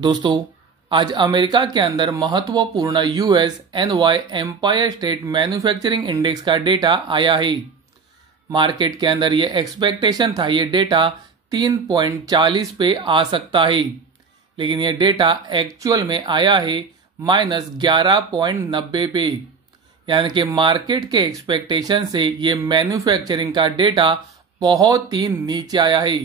दोस्तों, आज अमेरिका के अंदर महत्वपूर्ण US NY Empire State manufacturing index का डेटा आया है। मार्केट के अंदर ये एक्सपेक्टेशन था ये डेटा 3.40 पे आ सकता है, लेकिन ये डेटा एक्चुअल में आया है -11.90 पे। यानी कि मार्केट के एक्सपेक्टेशन से ये मैन्युफैक्चरिंग का डेटा बहुत ही नीचे आया है।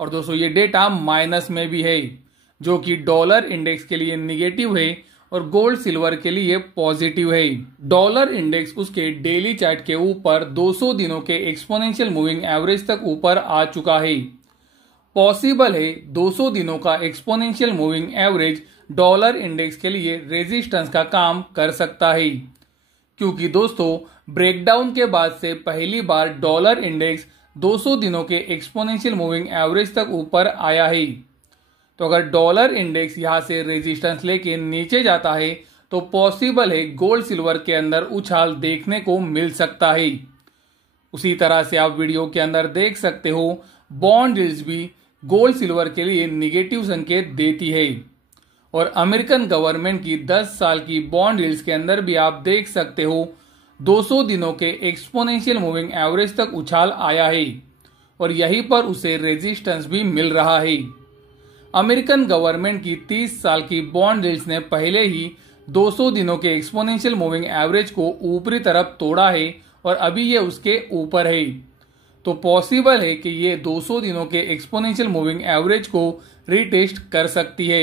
और दोस्तों, ये डेटा माइनस में भी है, जो कि डॉलर इंडेक्स के लिए निगेटिव है और गोल्ड सिल्वर के लिए पॉजिटिव है। डॉलर इंडेक्स उसके डेली चार्ट के ऊपर 200 दिनों के एक्सपोनेंशियल मूविंग एवरेज तक ऊपर आ चुका है। पॉसिबल है 200 दिनों का exponential moving average dollar index के लिए रेजिस्टेंस का काम कर सकता है, क्योंकि दोस्तों ब्रेकडाउन के बाद से पहली बार डॉलर इंडेक्स 200 दिनों के एक्सपोनेंशियल मूविंग एवरेज तक ऊपर आया है। तो अगर डॉलर इंडेक्स यहां से रेजिस्टेंस लेके नीचे जाता है तो पॉसिबल है गोल्ड सिल्वर के अंदर उछाल देखने को मिल सकता है। उसी तरह से आप वीडियो के अंदर देख सकते हो, बॉन्ड यील्ड्स भी गोल्ड सिल्वर के लिए निगेटिव संकेत देती है। और अमेरिकन गवर्नमेंट की 10 साल की बॉन्ड यील्ड्स के अंदर भी आप देख सकते हो 200 दिनों के एक्सपोनेंशियल मूविंग एवरेज तक उछाल आया है और यहीं पर उसे रेजिस्टेंस भी मिल रहा है। अमेरिकन गवर्नमेंट की 30 साल की बॉन्ड यील्ड्स ने पहले ही 200 दिनों के एक्सपोनेंशियल मूविंग एवरेज को ऊपरी तरफ तोड़ा है और अभी ये उसके ऊपर है। तो पॉसिबल है कि ये 200 दिनों के एक्सपोनेंशियल मूविंग एवरेज को रीटेस्ट कर सकती है।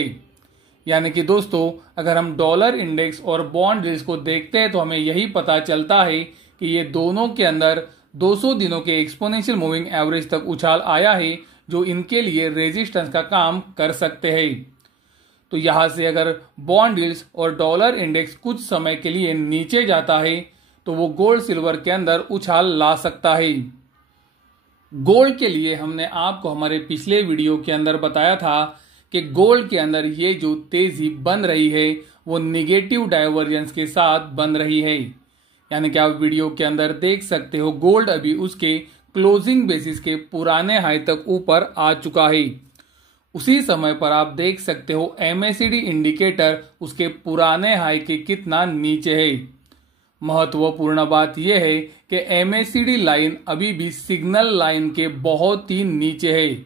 यानी कि दोस्तों, अगर हम डॉलर इंडेक्स और बॉन्ड यील्ड्स को देखते हैं तो हमें यही पता चलता है कि ये दोनों के अंदर 200 दिनों के एक्सपोनेंशियल मूविंग एवरेज तक उछाल आया है, जो इनके लिए रेजिस्टेंस का काम कर सकते हैं। तो यहां से अगर बॉन्ड यील्ड्स और डॉलर इंडेक्स कुछ समय के लिए नीचे जाता है तो वो गोल्ड सिल्वर के अंदर उछाल ला सकता है। गोल्ड के लिए हमने आपको हमारे पिछले वीडियो के अंदर बताया था कि गोल्ड के अंदर ये जो तेजी बन रही है वो निगेटिव डाइवर्जेंस के साथ बन रही है। यानी कि आप वीडियो के अंदर देख सकते हो, गोल्ड अभी उसके क्लोजिंग बेसिस के पुराने हाई तक ऊपर आ चुका है। उसी समय पर आप देख सकते हो एमएसीडी इंडिकेटर उसके पुराने हाई के कितना नीचे है। महत्वपूर्ण बात यह है कि एमएसीडी लाइन अभी भी सिग्नल लाइन के बहुत ही नीचे है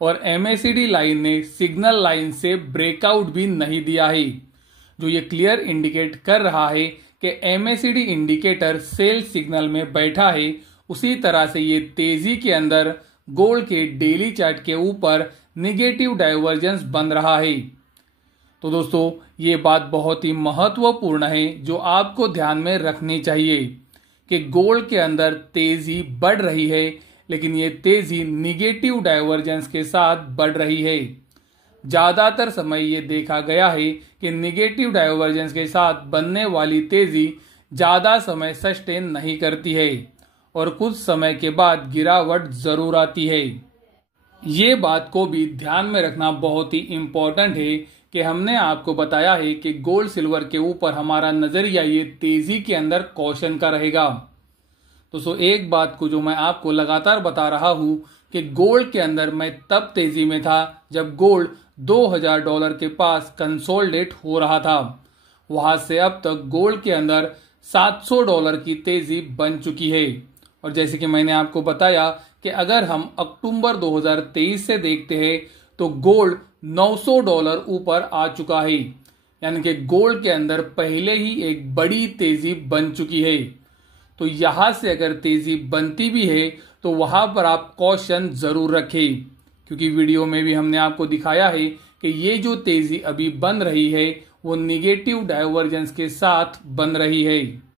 और एमएसीडी लाइन ने सिग्नल लाइन से ब्रेकआउट भी नहीं दिया है, जो ये क्लियर इंडिकेट कर रहा है कि एमएसीडी इंडिकेटर सेल सिग्नल में बैठा है। उसी तरह से ये तेजी के अंदर गोल्ड के डेली चार्ट के ऊपर निगेटिव डाइवर्जेंस बन रहा है। तो दोस्तों, ये बात बहुत ही महत्वपूर्ण है जो आपको ध्यान में रखनी चाहिए कि गोल्ड के अंदर तेजी बढ़ रही है, लेकिन ये तेजी निगेटिव डाइवर्जेंस के साथ बढ़ रही है। ज्यादातर समय ये देखा गया है कि निगेटिव डाइवर्जेंस के साथ बनने वाली तेजी ज्यादा समय सस्टेन नहीं करती है और कुछ समय के बाद गिरावट जरूर आती है। ये बात को भी ध्यान में रखना बहुत ही इम्पोर्टेंट है कि हमने आपको बताया है कि गोल्ड सिल्वर के ऊपर हमारा नजरिया ये तेजी के अंदर कॉशन का रहेगा। तो एक बात को जो मैं आपको लगातार बता रहा हूं कि गोल्ड के अंदर मैं तब तेजी में था जब गोल्ड $2000 के पास कंसोलिडेट हो रहा था। वहां से अब तक गोल्ड के अंदर $700 की तेजी बन चुकी है। और जैसे कि मैंने आपको बताया कि अगर हम अक्टूबर 2023 से देखते हैं तो गोल्ड $900 ऊपर आ चुका है। यानी कि गोल्ड के अंदर पहले ही एक बड़ी तेजी बन चुकी है। तो यहां से अगर तेजी बनती भी है तो वहां पर आप कॉशन जरूर रखें, क्योंकि वीडियो में भी हमने आपको दिखाया है कि ये जो तेजी अभी बन रही है वो निगेटिव डाइवर्जेंस के साथ बन रही है।